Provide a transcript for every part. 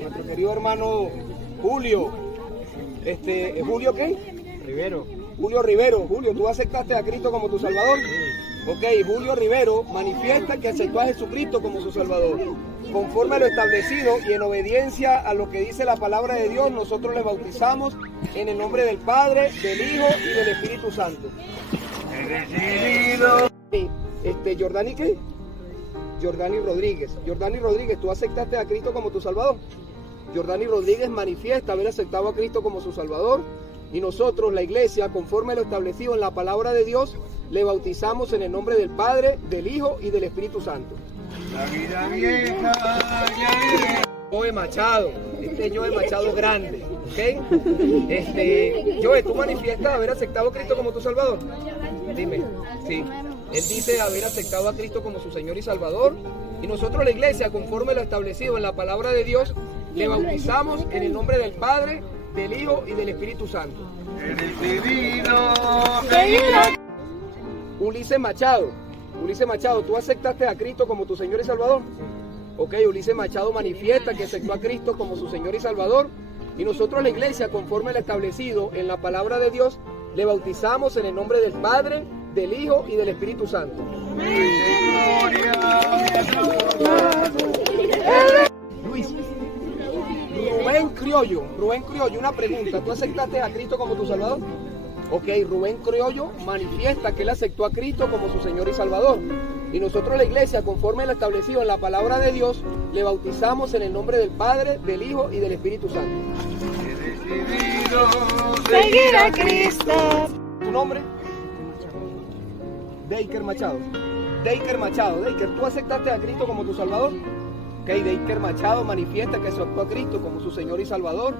Nuestro querido hermano Julio. ¿Julio qué? Rivero. Julio Rivero. Julio, ¿tú aceptaste a Cristo como tu Salvador? Ok, Julio Rivero manifiesta que aceptó a Jesucristo como su Salvador. Conforme a lo establecido y en obediencia a lo que dice la palabra de Dios, nosotros le bautizamos en el nombre del Padre, del Hijo y del Espíritu Santo. He recibido. ¿Jordani qué? Jordani Rodríguez. Jordani Rodríguez, ¿tú aceptaste a Cristo como tu Salvador? Jordani Rodríguez manifiesta haber aceptado a Cristo como su Salvador. Y nosotros, la iglesia, conforme a lo establecido en la palabra de Dios, le bautizamos en el nombre del Padre, del Hijo y del Espíritu Santo. La vida vieja ya Joe Machado, Joe Machado grande, ¿ok? Joe, ¿tú manifiestas haber aceptado a Cristo como tu Salvador? Dime, sí. Él dice haber aceptado a Cristo como su Señor y Salvador. Y nosotros, la iglesia, conforme a lo establecido en la palabra de Dios, le bautizamos en el nombre del Padre, del Hijo y del Espíritu Santo. he recibido. Ulises Machado, ¿tú aceptaste a Cristo como tu Señor y Salvador? Ok, Ulises Machado manifiesta que aceptó a Cristo como su Señor y Salvador. Y nosotros, la iglesia, conforme al establecido en la palabra de Dios, le bautizamos en el nombre del Padre, del Hijo y del Espíritu Santo. Luis, Rubén Criollo, una pregunta. ¿Tú aceptaste a Cristo como tu Salvador? Ok, Rubén Criollo manifiesta que él aceptó a Cristo como su Señor y Salvador. Y nosotros, la iglesia, conforme al establecido en la palabra de Dios, le bautizamos en el nombre del Padre, del Hijo y del Espíritu Santo. He decidido Seguir a Cristo. ¿Tu nombre? Deiker Machado. Deiker, ¿tú aceptaste a Cristo como tu Salvador? Ok, Deiker Machado manifiesta que aceptó a Cristo como su Señor y Salvador.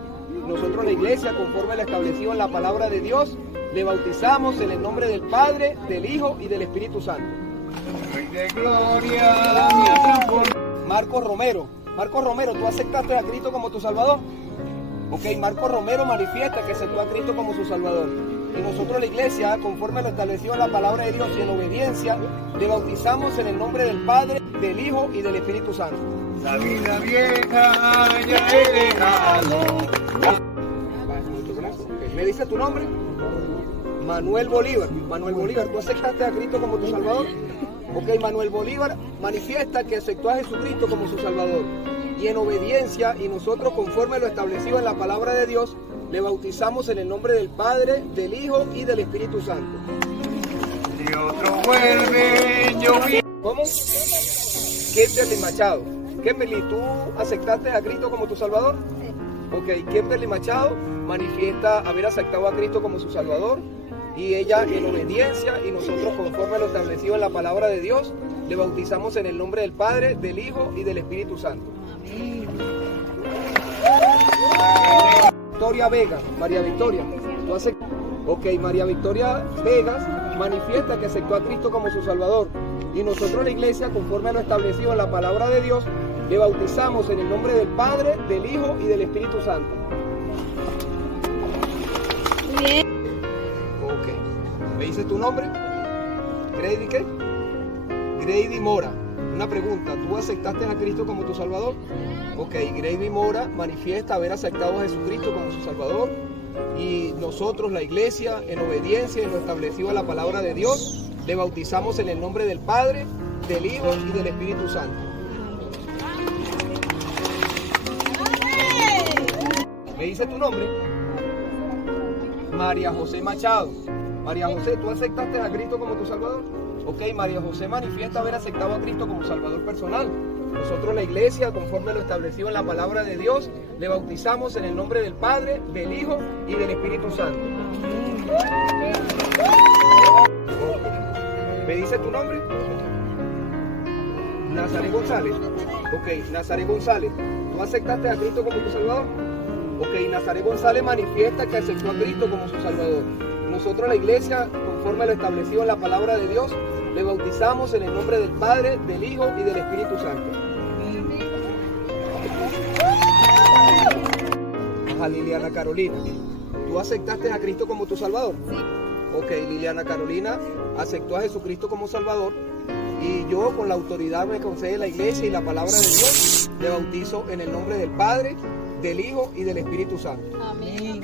Nosotros, la iglesia, conforme al establecido en la palabra de Dios, le bautizamos en el nombre del Padre, del Hijo y del Espíritu Santo. Rey de gloria, mi amor. Marcos Romero, ¿tú aceptaste a Cristo como tu Salvador? Ok, Marcos Romero manifiesta que aceptó a Cristo como su Salvador. Y nosotros, la iglesia, conforme a lo establecido en la palabra de Dios y en obediencia, le bautizamos en el nombre del Padre, del Hijo y del Espíritu Santo. La vida vieja ya he dejado. ¿Me dice tu nombre? Manuel Bolívar, ¿tú aceptaste a Cristo como tu Salvador? Ok, Manuel Bolívar manifiesta que aceptó a Jesucristo como su Salvador. Y en obediencia, y nosotros, conforme a lo establecido en la palabra de Dios, le bautizamos en el nombre del Padre, del Hijo y del Espíritu Santo. Y otro vuelve, yo vi. ¿Cómo? Kimberly Machado. Kimberly, ¿tú aceptaste a Cristo como tu Salvador? Ok, Kimberly Machado manifiesta haber aceptado a Cristo como su Salvador. Y ella, en obediencia, y nosotros, conforme a lo establecido en la palabra de Dios, le bautizamos en el nombre del Padre, del Hijo y del Espíritu Santo. Victoria Vega, María Victoria, ¿tú aceptas? Ok, María Victoria Vegas manifiesta que aceptó a Cristo como su Salvador. Y nosotros, la iglesia, conforme a lo establecido en la palabra de Dios, le bautizamos en el nombre del Padre, del Hijo y del Espíritu Santo. Bien. Ok, ¿me dices tu nombre? ¿Grady qué? Grady Mora. Una pregunta, ¿tú aceptaste a Cristo como tu Salvador? Ok, Grady Mora manifiesta haber aceptado a Jesucristo como su Salvador. Y nosotros, la iglesia, en obediencia y en lo establecido a la palabra de Dios, le bautizamos en el nombre del Padre, del Hijo y del Espíritu Santo. ¿Me dice tu nombre? María José Machado. María José, ¿tú aceptaste a Cristo como tu Salvador? Ok, María José manifiesta haber aceptado a Cristo como Salvador personal. Nosotros, la iglesia, conforme a lo establecido en la palabra de Dios, le bautizamos en el nombre del Padre, del Hijo y del Espíritu Santo. ¿Me dice tu nombre? Nazaret González. Ok, Nazaret González, ¿tú aceptaste a Cristo como tu Salvador? Ok, Nazaret González manifiesta que aceptó a Cristo como su Salvador. Nosotros, la iglesia, conforme a lo establecido en la palabra de Dios, le bautizamos en el nombre del Padre, del Hijo y del Espíritu Santo. A Liliana Carolina, ¿tú aceptaste a Cristo como tu Salvador? Sí. Ok, Liliana Carolina aceptó a Jesucristo como Salvador. Y yo, con la autoridad que me concede la iglesia y la palabra de Dios, le bautizo en el nombre del Padre, del Hijo y del Espíritu Santo. Amén.